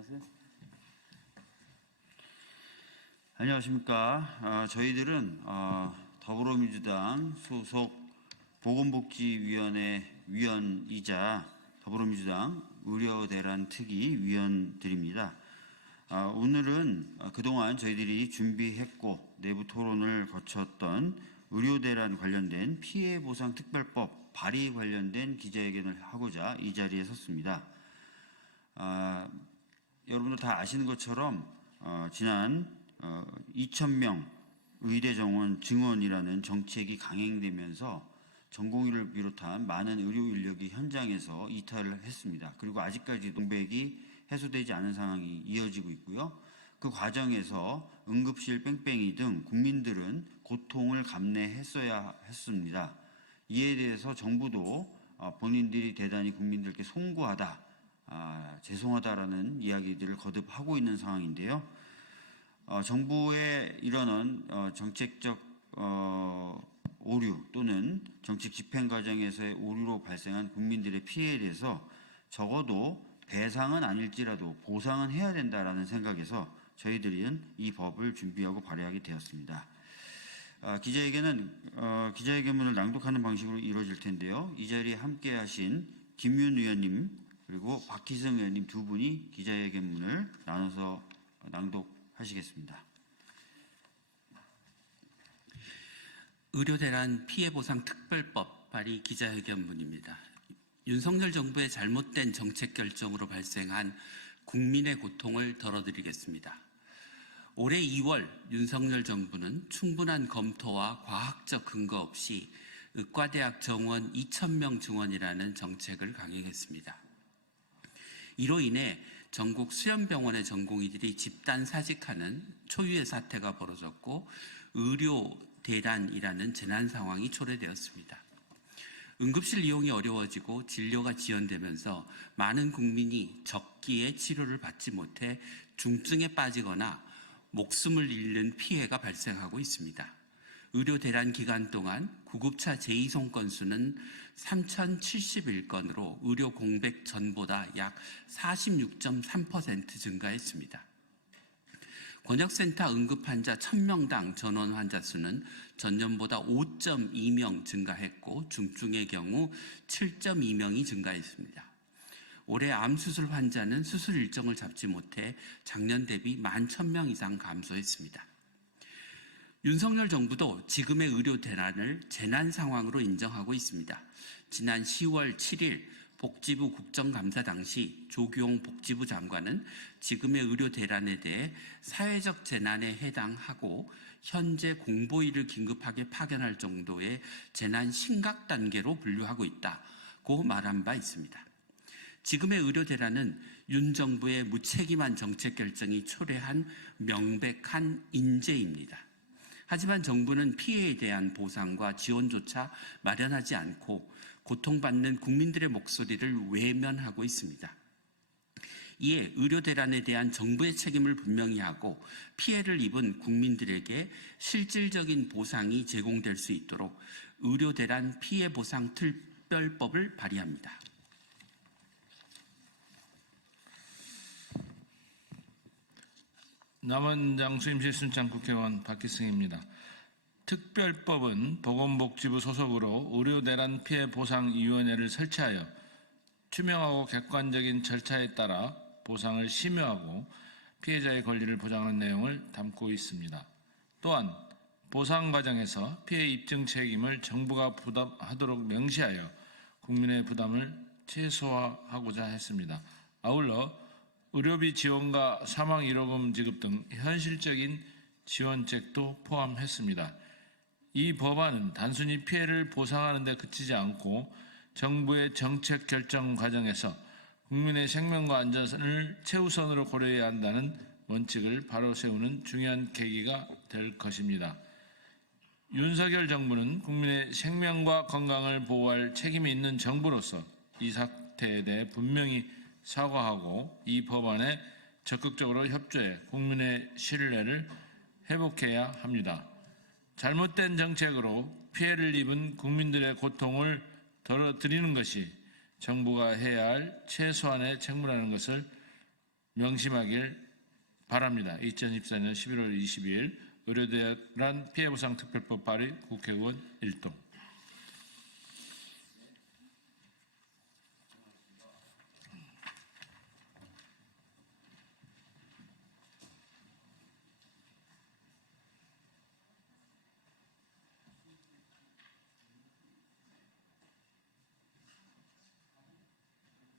안녕하세요. 안녕하십니까. 저희들은 더불어민주당 소속 보건복지위원회 위원이자 더불어민주당 의료대란 특위 위원들입니다. 오늘은 그동안 저희들이 준비했고 내부 토론을 거쳤던 의료대란 관련된 피해보상특별법 발의 관련된 기자회견을 하고자 이 자리에 섰습니다. 여러분들 다 아시는 것처럼 지난 2,000명 의대 정원 증원이라는 정책이 강행되면서 전공의를 비롯한 많은 의료 인력이 현장에서 이탈을 했습니다. 그리고 아직까지 공백이 해소되지 않은 상황이 이어지고 있고요. 그 과정에서 응급실 뺑뺑이 등 국민들은 고통을 감내했어야 했습니다. 이에 대해서 정부도 본인들이 대단히 국민들께 송구하다, 죄송하다라는 이야기들을 거듭하고 있는 상황인데요. 정부의 이러한 정책적 오류 또는 정책 집행 과정에서의 오류로 발생한 국민들의 피해에 대해서 적어도 배상은 아닐지라도 보상은 해야 된다라는 생각에서 저희들은 이 법을 준비하고 발의하게 되었습니다. 기자회견문을 낭독하는 방식으로 이루어질 텐데요. 이 자리에 함께 하신 김윤 의원님 그리고 박희승 의원님 두 분이 기자회견문을 나눠서 낭독하시겠습니다. 의료대란 피해보상특별법 발의 기자회견문입니다. 윤석열 정부의 잘못된 정책 결정으로 발생한 국민의 고통을 덜어드리겠습니다. 올해 2월 윤석열 정부는 충분한 검토와 과학적 근거 없이 의과대학 정원 2,000명 증원이라는 정책을 강행했습니다. 이로 인해 전국 수련병원의 전공의들이 집단 사직하는 초유의 사태가 벌어졌고 의료 대란이라는 재난 상황이 초래되었습니다. 응급실 이용이 어려워지고 진료가 지연되면서 많은 국민이 적기에 치료를 받지 못해 중증에 빠지거나 목숨을 잃는 피해가 발생하고 있습니다. 의료 대란 기간 동안 구급차 재이송 건수는 3,071건으로 의료 공백 전보다 약 46.3% 증가했습니다. 권역센터 응급환자 1,000명당 전원 환자 수는 전년보다 5.2명 증가했고 중증의 경우 7.2명이 증가했습니다. 올해 암수술 환자는 수술 일정을 잡지 못해 작년 대비 11,000명 이상 감소했습니다. 윤석열 정부도 지금의 의료 대란을 재난 상황으로 인정하고 있습니다. 지난 10월 7일 복지부 국정감사 당시 조규홍 복지부 장관은 지금의 의료 대란에 대해 사회적 재난에 해당하고 현재 공보위를 긴급하게 파견할 정도의 재난 심각 단계로 분류하고 있다고 말한 바 있습니다. 지금의 의료 대란은 윤 정부의 무책임한 정책 결정이 초래한 명백한 인재입니다. 하지만 정부는 피해에 대한 보상과 지원조차 마련하지 않고 고통받는 국민들의 목소리를 외면하고 있습니다. 이에 의료 대란에 대한 정부의 책임을 분명히 하고 피해를 입은 국민들에게 실질적인 보상이 제공될 수 있도록 의료 대란 피해 보상 특별법을 발의합니다. 남원장 수임실 순창 국회의원 박희승입니다. 특별법은 보건복지부 소속으로 의료대란 피해보상위원회를 설치하여 투명하고 객관적인 절차에 따라 보상을 심의하고 피해자의 권리를 보장하는 내용을 담고 있습니다. 또한 보상 과정에서 피해 입증 책임을 정부가 부담하도록 명시하여 국민의 부담을 최소화하고자 했습니다. 아울러 의료비 지원과 사망 위로금 지급 등 현실적인 지원책도 포함했습니다. 이 법안은 단순히 피해를 보상하는 데 그치지 않고 정부의 정책 결정 과정에서 국민의 생명과 안전을 최우선으로 고려해야 한다는 원칙을 바로 세우는 중요한 계기가 될 것입니다. 윤석열 정부는 국민의 생명과 건강을 보호할 책임이 있는 정부로서 이 사태에 대해 분명히 사과하고 이 법안에 적극적으로 협조해 국민의 신뢰를 회복해야 합니다. 잘못된 정책으로 피해를 입은 국민들의 고통을 덜어드리는 것이 정부가 해야 할 최소한의 책무라는 것을 명심하길 바랍니다. 2024년 11월 22일 의료대란 피해보상특별법 발의 국회의원 일동.